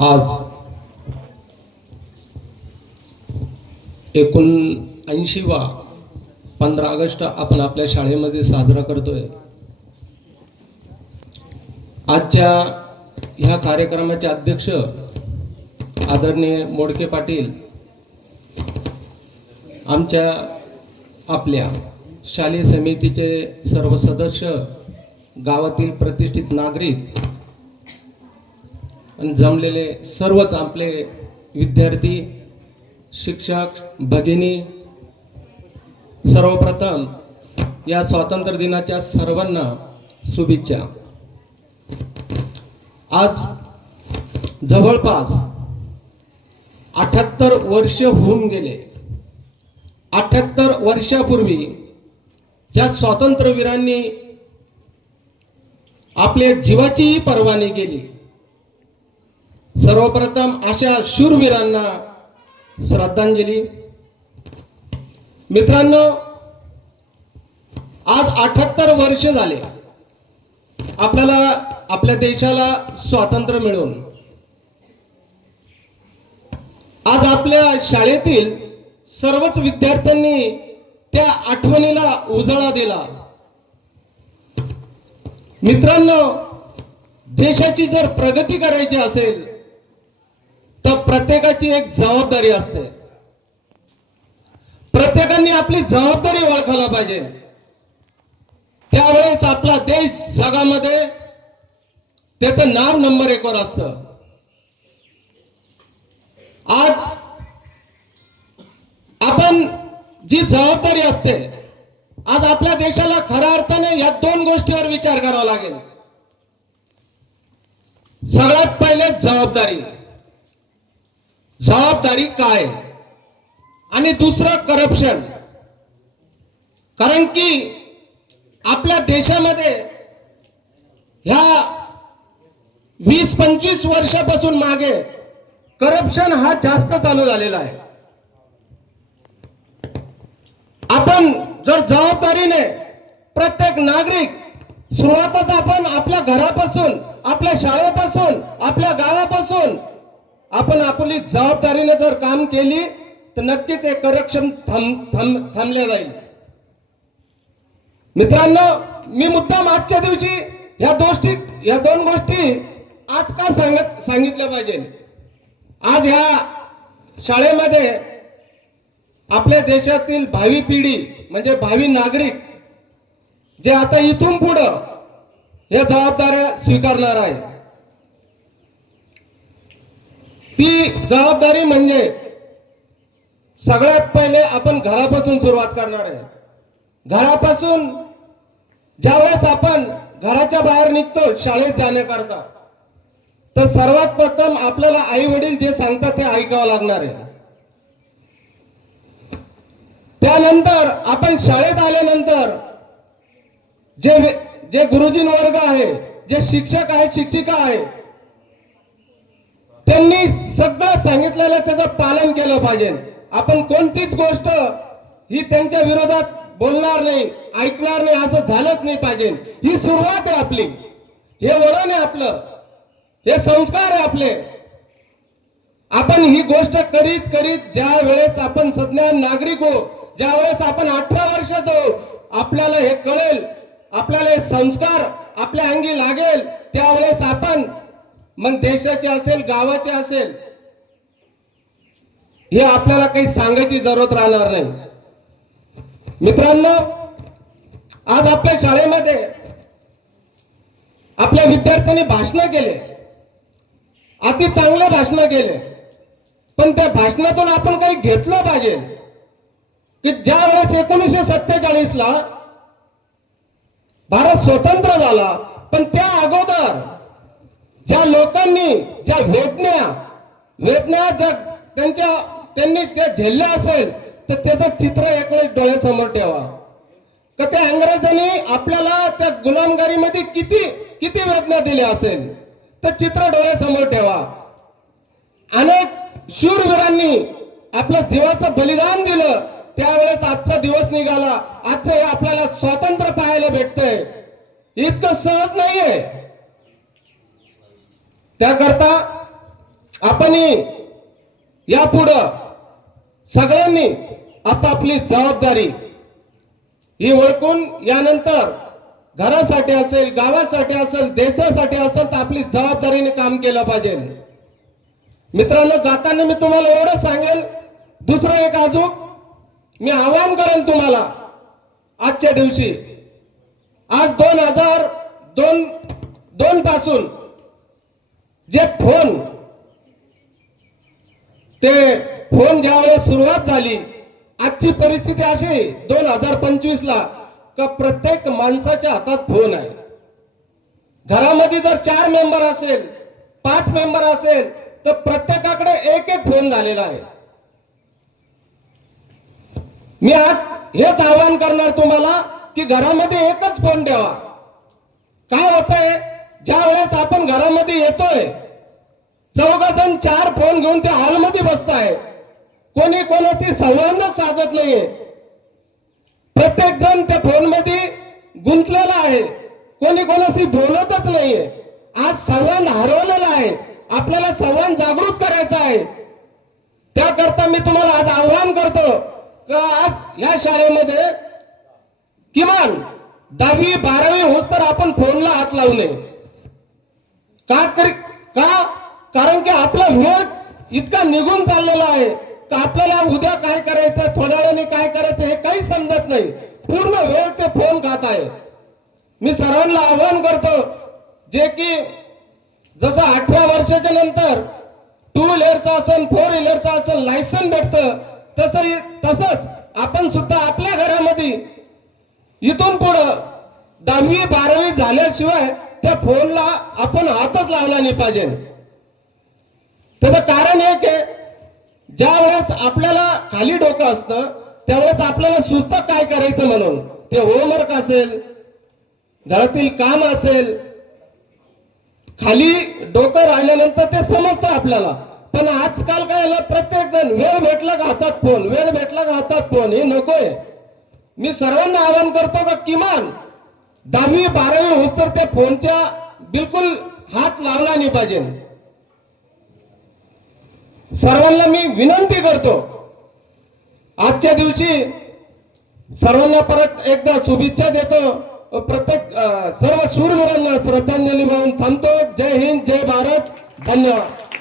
आज एकूण ऐंशीवा पंधरा ऑगस्ट आपण आपल्या शाळेमध्ये साजरा करतोय. आजच्या ह्या कार्यक्रमाचे अध्यक्ष आदरणीय मोडके पाटील आमच्या आपल्या शालेय समितीचे सर्व सदस्य गावातील प्रतिष्ठित नागरिक आणि जमलेले सर्वच आपले विद्यार्थी शिक्षक भगिनी सर्वप्रथम या स्वातंत्र्य दिनाच्या सर्वांना शुभेच्छा. आज जवळपास अठ्याहत्तर वर्ष होऊन गेले. अठ्याहत्तर वर्षापूर्वी ज्या स्वातंत्र्यवीरांनी आपल्या जीवाचीही पर्वानी केली सर्वप्रथम अशा शूरवीरांना श्रद्धांजली. मित्रांनो आज अठ्याहत्तर वर्ष झाले आपल्याला आपल्या देशाला स्वातंत्र्य मिळून. आज आपल्या शाळेतील सर्वच विद्यार्थ्यांनी त्या आठवणीला उजाळा दिला. मित्रांनो देशाची जर प्रगती करायची असेल तर प्रत्येकाची एक जबाबदारी असते. प्रत्येकाने आपली जबाबदारी ओळखायला पाहिजे. त्यावेळेस आपला देश जगामध्ये त्याचं नाव नंबर एक वर असत. आज आपण जी जबाबदारी असते आज आपल्या देशाला खऱ्या अर्थाने या दोन गोष्टीवर विचार करावा लागेल. सगळ्यात पहिले जबाबदारी. जबाबदारी काय? आणि दुसरं करप्शन कारण की आपल्या देशामध्ये ह्या वीस पंचवीस वर्षापासून मागे करप्शन हा जास्त चालू झालेला आहे. आपण जर जबाबदारीने प्रत्येक नागरिक सुरुवातच आपण आपल्या घरापासून आपल्या शाळेपासून आपल्या गावापासून आपण आपली जबाबदारीने जर काम केली तर नक्कीच हे करप्शन थांब थांब थांबले जाईल. मित्रांनो मी मुद्दाम आजच्या दिवशी या गोष्टी या दोन गोष्टी आज का सांगत सांगितल्या पाहिजे? आज ह्या शाळेमध्ये आपल्या देशातील भावी पिढी म्हणजे भावी नागरिक जे आता इथून पुढं या जबाबदाऱ्या स्वीकारणार आहे. ती जबाबदारी म्हणजे सगळ्यात पहिले आपण घरापासून सुरुवात करणार आहे. घरापासून ज्यावेळेस आपण घराच्या बाहेर निघतो शाळेत जाण्याकरता तर सर्वात प्रथम आपल्याला आई वडील जे सांगतात ते ऐकावं लागणार आहे. त्यानंतर आपण शाळेत आल्यानंतर जे जे गुरुजीन वर्ग आहे जे शिक्षक आहे शिक्षिका आहे त्यांनी सगळं सांगितलेलं त्याचं पालन केलं पाहिजे. आपण कोणतीच गोष्ट ही त्यांच्या विरोधात बोलणार नाही ऐकणार नाही असं झालंच नाही पाहिजे. ही सुरुवात आहे आपली. हे वळण आहे आपलं. हे संस्कार आहे आपले. आपण ही गोष्ट करीत करीत ज्या वेळेस आपण सज्ञान नागरिक हो ज्या वेळेस आपण अठरा वर्षाचा हो आपल्याला हे कळेल आपल्याला हे संस्कार आपल्या अंगी लागेल त्यावेळेस आपण मग देशाचे असेल गावाचे असेल हे आपल्याला काही सांगायची जरूरत राहणार नाही. मित्रांनो आज आपल्या शाळेमध्ये आपल्या विद्यार्थ्यांनी भाषण केले. अति चांगले भाषण केले. पण त्या भाषणातून आपण काही घेतलं पाहिजे. की ज्या वेळेस एकोणीसशे सत्तेचाळीस ला भारत स्वतंत्र झाला पण त्या अगोदर ज्या लोकांनी ज्या वेदना वेदना ज्या त्यांच्या त्यांनी त्या झेलल्या असेल तर त्याचं चित्र एक वेळेस डोळ्यासमोर ठेवा. का त्या इंग्रजांनी आपल्याला त्या गुलामगारीमध्ये किती किती वेदना दिल्या असेल तर चित्र डोळ्यासमोर ठेवा. अनेक शूरवीरांनी आपल्या जीवाचं बलिदान दिलं. त्यावेळेस आजचा दिवस निघाला. आजचं हे आपल्याला स्वातंत्र्य पाहायला भेटतंय. इतकं सहज नाहीये. त्याकरता आपण यापुढं सगळ्यांनी आपापली जबाबदारी ही ओळखून यानंतर घरासाठी असेल गावासाठी असेल देशासाठी असेल तर आपली जबाबदारीने काम केलं पाहिजे. मित्रांनो जाताना मी तुम्हाला एवढं सांगेल. दुसरं एक अजून मी आवाहन करेन तुम्हाला आजच्या दिवशी. आज दोन हजार दोन दोन पासून जे फोन ते फोन ज्यावेळेस सुरुवात झाली आजची परिस्थिती अशी दोन हजार पंचवीस ला का प्रत्येक माणसाच्या हातात फोन आहे. घरामध्ये जर चार मेंबर असेल पाच मेंबर असेल तर प्रत्येकाकडे एक एक फोन झालेला आहे. मी आज हेच आवाहन करणार तुम्हाला की घरामध्ये एकच फोन ठेवा. काय होतंय? ज्या वेळेस आपण घरामध्ये येतोय चौघ जण चार फोन घेऊन त्या हॉलमध्ये बसताय. कोणी कोणाशी संवादच साधत नाहीये. प्रत्येक जण त्या फोनमध्ये गुंतलेला आहे. कोणी कोणाशी बोलतच नाहीये. आज संवाद हरवलेला आहे. आपल्याला संवाद जागृत करायचा आहे. त्याकरता मी तुम्हाला आज आव्हान करतो का आज या शाळेमध्ये किमान दहावी बारावी होत तर आपण फोनला हात लावू नये. का तरी का? कारण की आपला वेळ इतका निघून चाललेला आहे का आपल्याला उद्या काय करायचं थोड्या वेळाने काय करायचं हे काही समजत नाही. पूर्ण वेळ ते फोन खात आहे. मी सर्वांना आवाहन करतो जे की जसं अठरा वर्षाच्या नंतर टू व्हीलरचा असेल फोर व्हीलरचा असेल लायसन भेटतं तसं तसंच आपण सुद्धा आपल्या घरामध्ये इथून पुढं दहावी बारावी झाल्याशिवाय त्या फोनला आपण हातच लावला नाही पाहिजे. त्याचं कारण एक आहे ज्या वेळेस आपल्याला खाली डोकं असतं त्यावेळेस आपल्याला सुचतं काय करायचं म्हणून? ते होमवर्क असेल घरातील काम असेल खाली डोकं राहिल्यानंतर ते समजतं आपल्याला. पण आजकाल काय झालं प्रत्येक जण वेळ भेटला का हातात फोन? वेळ भेटला का हातात फोन? हे नकोय. मी सर्वांना आवाहन करतो का किमान दहावी बारावी होत तर त्या फोनच्या बिलकुल हात लावला नाही पाहिजे. सर्वांना मी विनंती करतो आजच्या दिवशी सर्वांना परत एकदा शुभेच्छा देतो. प्रत्येक सर्व शूरवीरांना श्रद्धांजली वाहून थांबतो. जय हिंद जय भारत. धन्यवाद.